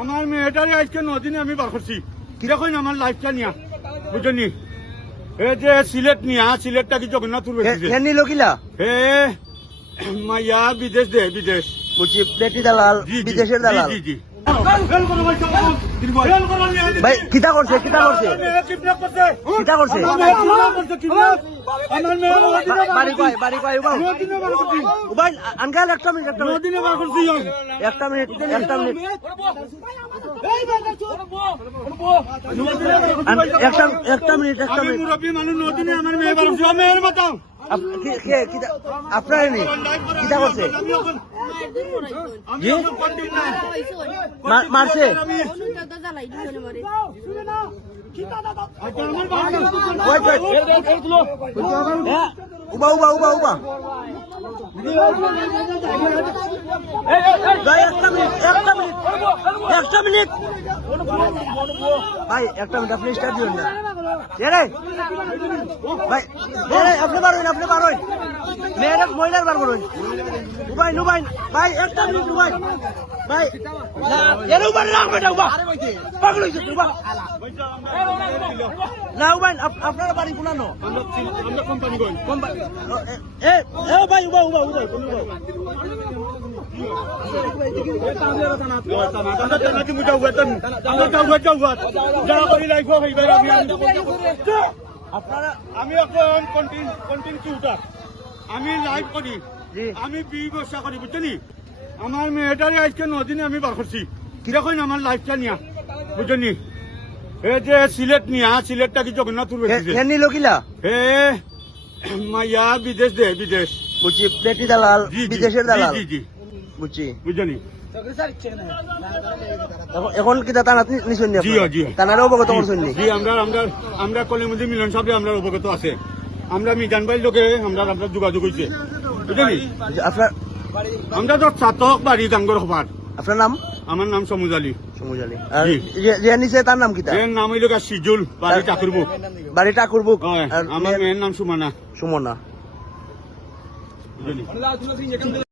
আমার মেয়েটারে আজকে 9 দিনে আমি বার করছি কিরকম আমার লাইফটা নিয়া বুঝলি এই যে সিলেট নিয়া সিলেটটা কি জগন্নাথপুর হে নিল কিলা হে মাইয়া বিদেশ দে বিদেশ বুঝছি প্লেটি দালাল বিদেশের দালাল জি জি ভাই কিতা করছে কিতা করছে কিতা করছে বাড়ি কয় বাড়ি কয় উবাই আনকাল একটা মিনিট একটা মিনিট একটা মিনিট একটা মিনিট একটা মিনিট একটা মিনিট মুরব্বী মানুষ নদিনে আমার মেয়ে মেয়ের বাতাও আপনার কিতা করছে জি মারছে উবা উবা উবা উবা একটা মিনিট একটা মিনিট একটা মিনিট ভাই একটা মিনিট আপনি স্টার্ট দিবেন না ভাই আপনি পারবেন আপনি পারবেন মেয়েরা মহিলার বার করবেন উবাই নুবাই ভাই একটা মিনিট উবাই ভাই এর উপরে রাখবেন না উবা পাগল হইছে উবা না উবাই আপনার বাড়ি কোনানো আমরা কোম্পানি কই কোম্পানি এ ভাই উবা উবা উবা আমি এখন কন্টিনিউটার আমি লাইভ করি আমি 20 বছর করি বুঝলি আমার মেয়েটারে আজকে 9 দিনে আমি বার করছি কিরকম আমার লাইফটা নিয়া বুঝলি এই যে সিলেট নিয়া সিলেটটা কি জগন্নাথপুর নিল কিলা হে মাইয়া বিদেশ দে বিদেশ বুঝছি প্লেটি দালাল বিদেশের দালাল জি জি বুঝছি বুঝলি এখন কি তানা নিছেন নি জি জি তানারে অবগত করছেন নি জি আমরা আমরা আমরা কলিমুদ্দি মিলন সাহেব আমরা অবগত আছে আমরা মিজান ভাই লোকে আমরা আমরা যোগাযোগ হইছে বুঝলি আপনার আমরা তো ছাতক বাড়ি গাঙ্গর হবার আপনার নাম আমার নাম সমুজ আলী সমুজ আলী আর যে নিছে তার নাম কি তা এর নাম হইল সিজুল বাড়ি ঠাকুরবুক বাড়ি ঠাকুরবুক আর আমার মেয়ের নাম সুমনা সুমনা বুঝলি